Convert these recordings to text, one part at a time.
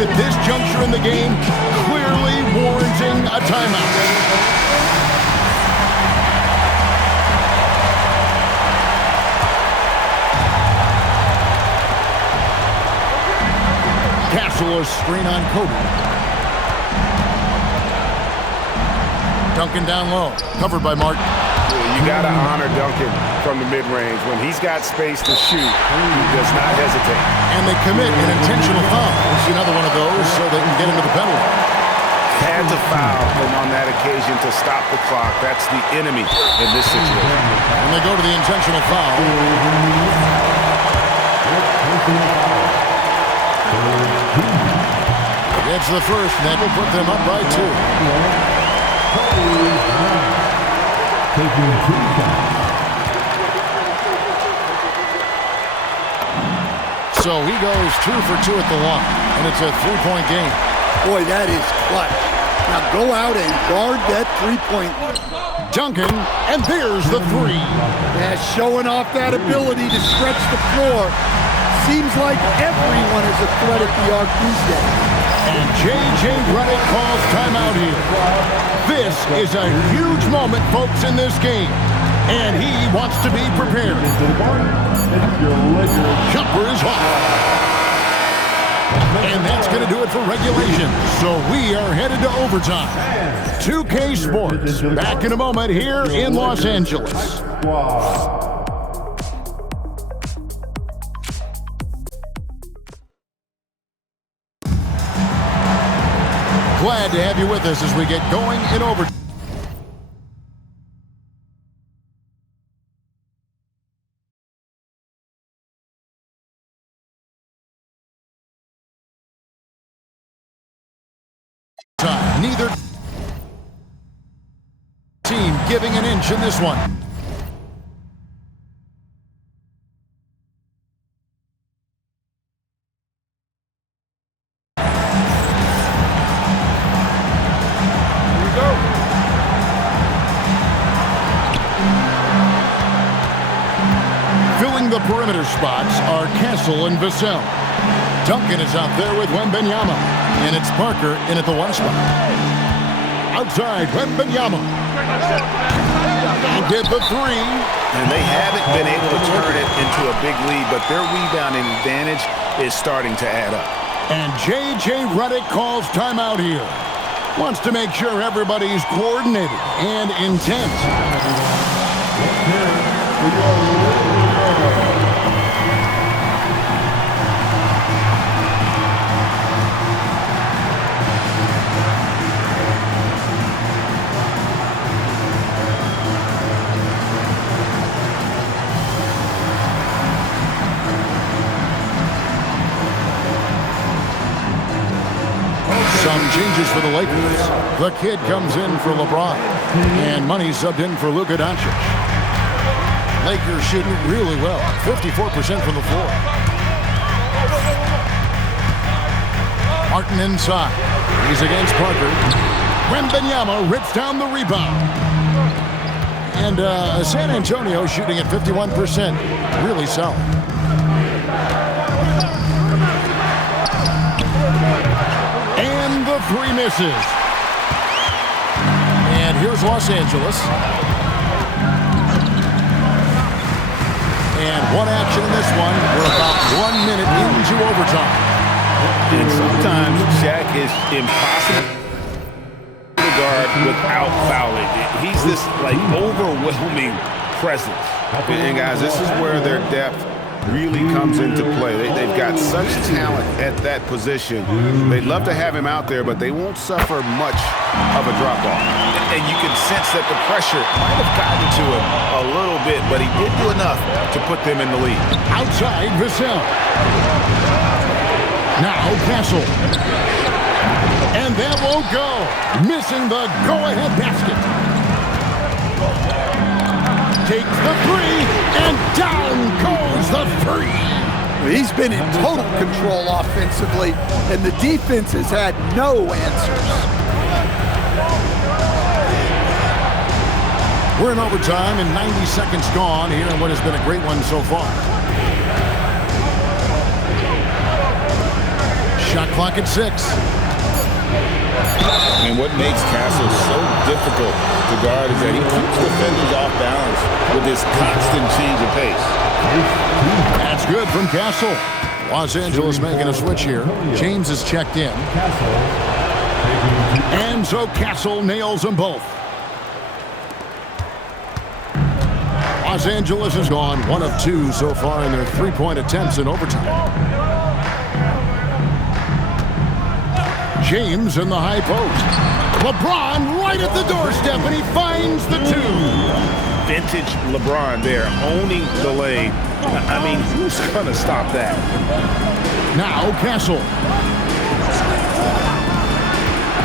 at this juncture in the game, clearly warranting a timeout. Castle, a screen on Kobe. Duncan down low, covered by Martin. You got to honor Duncan from the mid-range. When he's got space to shoot, he does not hesitate. And they commit an intentional foul. We'll see another one of those so they can get into the penalty. Had to foul him on that occasion to stop the clock. That's the enemy in this situation. And they go to the intentional foul. It's the first, and that will put them up by 2. So he goes 2 for 2 at the line, and it's a 3-point game. Boy, that is clutch. Now go out and guard that 3-point. Duncan, and there's the 3. Yeah, showing off that ability to stretch the floor. Seems like everyone is a threat at the arc these days. And J.J. Redick calls timeout here. This is a huge moment, folks, in this game. And he wants to be prepared. Jumper is off. And that's going to do it for regulation. So we are headed to overtime. 2K Sports, back in a moment here in Los Angeles. Glad to have you with us as we get going in overtime. Neither team giving an inch in this one. Filling the perimeter spots are Castle and Vassell. Duncan is out there with Wembanyama, and it's Parker in at the 1 spot. Outside, Wembanyama. Get the 3. And they haven't been able to turn it into a big lead, but their rebounding advantage is starting to add up. And J.J. Redick calls timeout here. Wants to make sure everybody's coordinated and intent. Some changes for the Lakers. The kid comes in for LeBron. And money subbed in for Luka Doncic. Lakers shooting really well. 54% from the floor. Martin inside. He's against Parker. Wembanyama rips down the rebound. And San Antonio shooting at 51%. Really solid. And the 3 misses. And here's Los Angeles. And one action in this one. We're about 1 minute into overtime. And sometimes Shaq is impossible to guard without fouling. He's this like overwhelming presence. And guys, this is where their depth really comes into play. They've got such talent at that position. They'd love to have him out there, but they won't suffer much of a drop-off. And you can sense that the pressure might have gotten to him a little bit, but he did do enough to put them in the lead. Outside, Vassell. Now Castle. And that won't go. Missing the go-ahead basket. Takes the 3, and down goes the 3. He's been in total control offensively, and the defense has had no answers. We're in overtime, and 90 seconds gone here in what has been a great one so far. Shot clock at 6. And what makes Castle so difficult to guard is that he keeps defenders off balance with this constant change of pace. That's good from Castle. Los Angeles making a switch here. James is checked in. And so Castle nails them both. Los Angeles has gone 1 of 2 so far in their three-point attempts in overtime. James in the high post. LeBron right at the doorstep, and he finds the 2. Vintage LeBron there, owning the lane. I mean, who's going to stop that? Now Castle.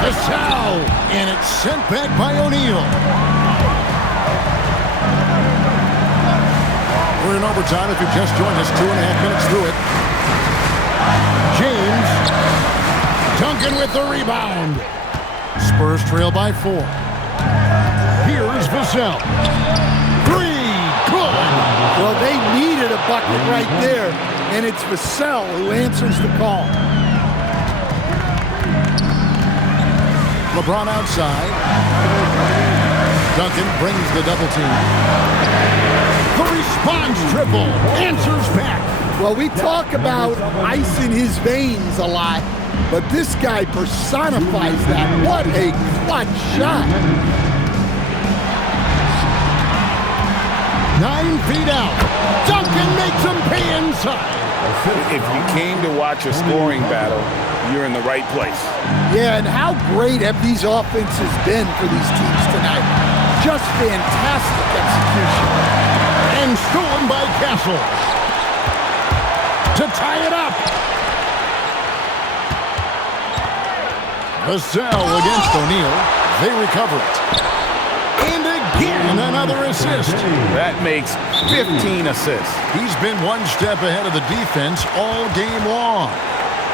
Gasol, and it's sent back by O'Neal. We're in overtime. If you just joined us, 2.5 minutes through it. James. Duncan with the rebound. Spurs trail by 4. Here's Vassell. 3. Good. Well, they needed a bucket right there, and it's Vassell who answers the call. LeBron outside. Duncan brings the double team. The response triple. Answers back. Well, we talk about ice in his veins a lot, but this guy personifies that. What a clutch shot. 9 feet out. Duncan makes him pay inside. If you came to watch a scoring battle, you're in the right place. Yeah, and how great have these offenses been for these teams tonight? Just fantastic execution. And stolen by Castle. To tie it up. Vassell against O'Neal. They recover it. And again, another assist. That makes 15 assists. He's been one step ahead of the defense all game long.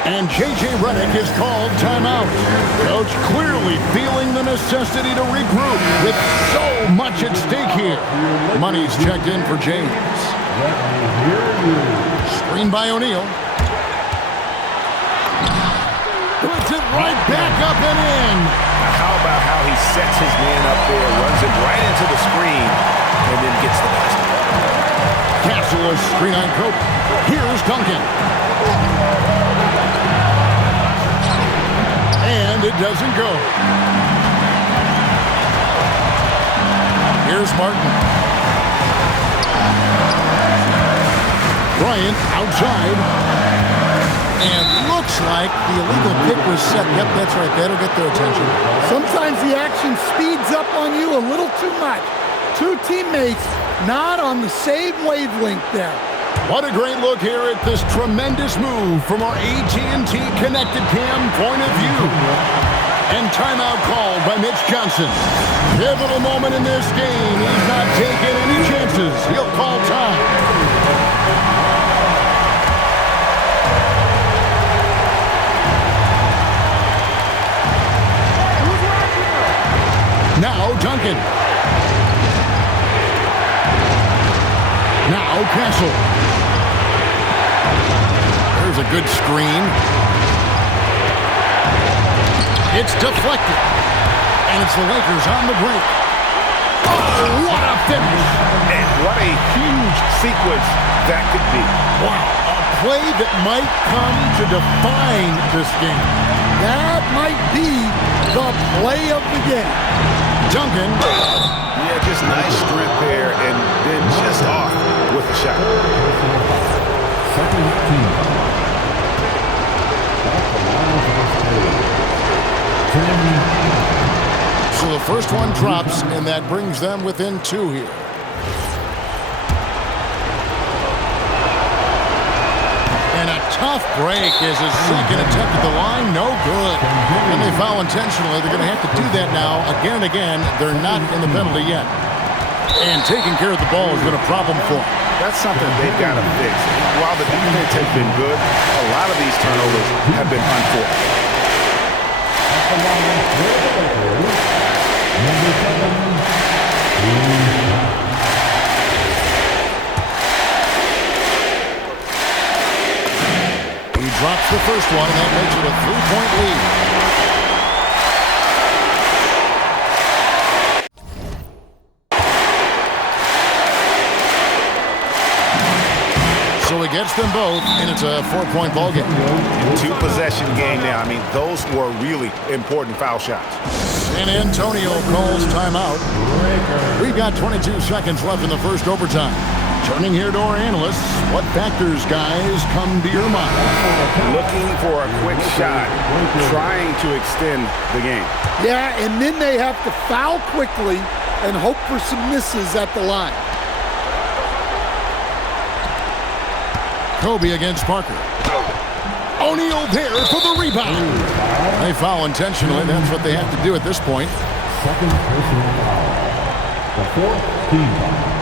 And J.J. Redick is called timeout. Coach clearly feeling the necessity to regroup with so much at stake here. Money's checked in for James. Screen by O'Neal. Puts it right back up and in. Now how about how he sets his man up there, runs it right into the screen, and then gets the basket. Castle is screen on Kobe. Here's Duncan. And it doesn't go. Here's Martin. Bryant outside. And looks like the illegal pick was set. Yep, that's right. That'll get their attention. Sometimes the action speeds up on you a little too much. Two teammates not on the same wavelength there. What a great look here at this tremendous move from our AT&T Connected Cam point of view. And timeout called by Mitch Johnson. Pivotal moment in this game. He's not taking any chances. He'll call time. Now Duncan. Now Castle. There's a good screen. It's deflected. And it's the Lakers on the break. Oh, what a finish. And what a huge sequence that could be. Wow. A play that might come to define this game. That might be the play of the game. Duncan. Yeah, just nice strength there, and then just off with the shot. So the first one drops, and that brings them within 2 here. And a tough break is his second attempt at the line. No good. And they foul intentionally. They're going to have to do that now again and again. They're not in the penalty yet. And taking care of the ball has been a problem for them. That's something they've got to fix. While the defense has been good, a lot of these turnovers have been unfortunate. He drops Hits the first one, and that makes it a 3-point lead. So he gets them both, and it's a 4-point ball game. Two-possession game now. I mean, those were really important foul shots. San Antonio calls timeout. We've got 22 seconds left in the first overtime. Turning here to our analysts, what factors, guys, come to your mind? Looking for a quick shot, trying to extend the game. Yeah, and then they have to foul quickly and hope for some misses at the line. Kobe against Parker. O'Neal there for the rebound. They foul intentionally. That's what they have to do at this point. Second personal foul. The fourth team foul.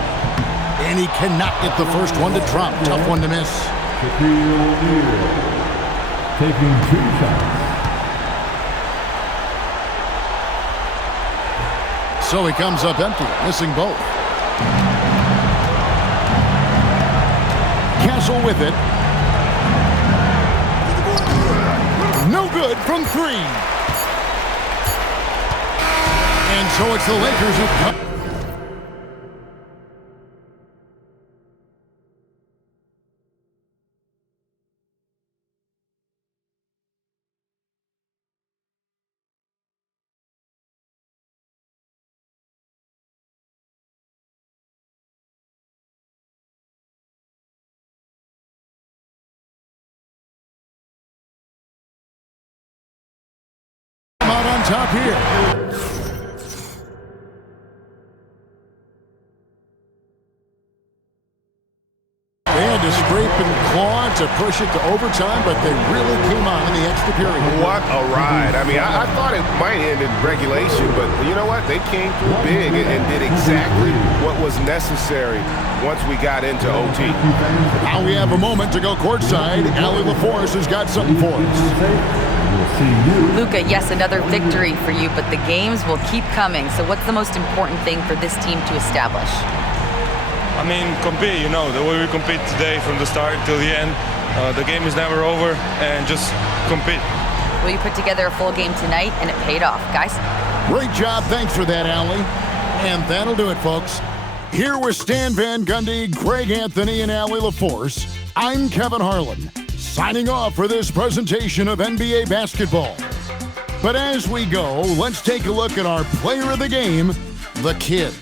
And he cannot get the first one to drop. Tough one to miss. Shaquille O'Neal taking 2 shots. So he comes up empty, missing both. Castle with it. No good from 3. And so it's the Lakers who come. Out on top here. They had to scrape and claw to push it to overtime, but they really came on in the extra period. What a ride. I mean, I thought it might end in regulation, but you know what? They came through big and did exactly what was necessary once we got into OT. Now we have a moment to go courtside. Allie LaForce has got something for us. Luka, yes, another victory for you, but the games will keep coming. So what's the most important thing for this team to establish? I mean, compete, you know, the way we compete today from the start till the end. The game is never over, and just compete. Well, you put together a full game tonight, and it paid off. Guys? Great job. Thanks for that, Allie. And that'll do it, folks. Here with Stan Van Gundy, Greg Anthony, and Allie LaForce, I'm Kevin Harlan, signing off for this presentation of NBA basketball. But as we go, let's take a look at our player of the game, the Kid.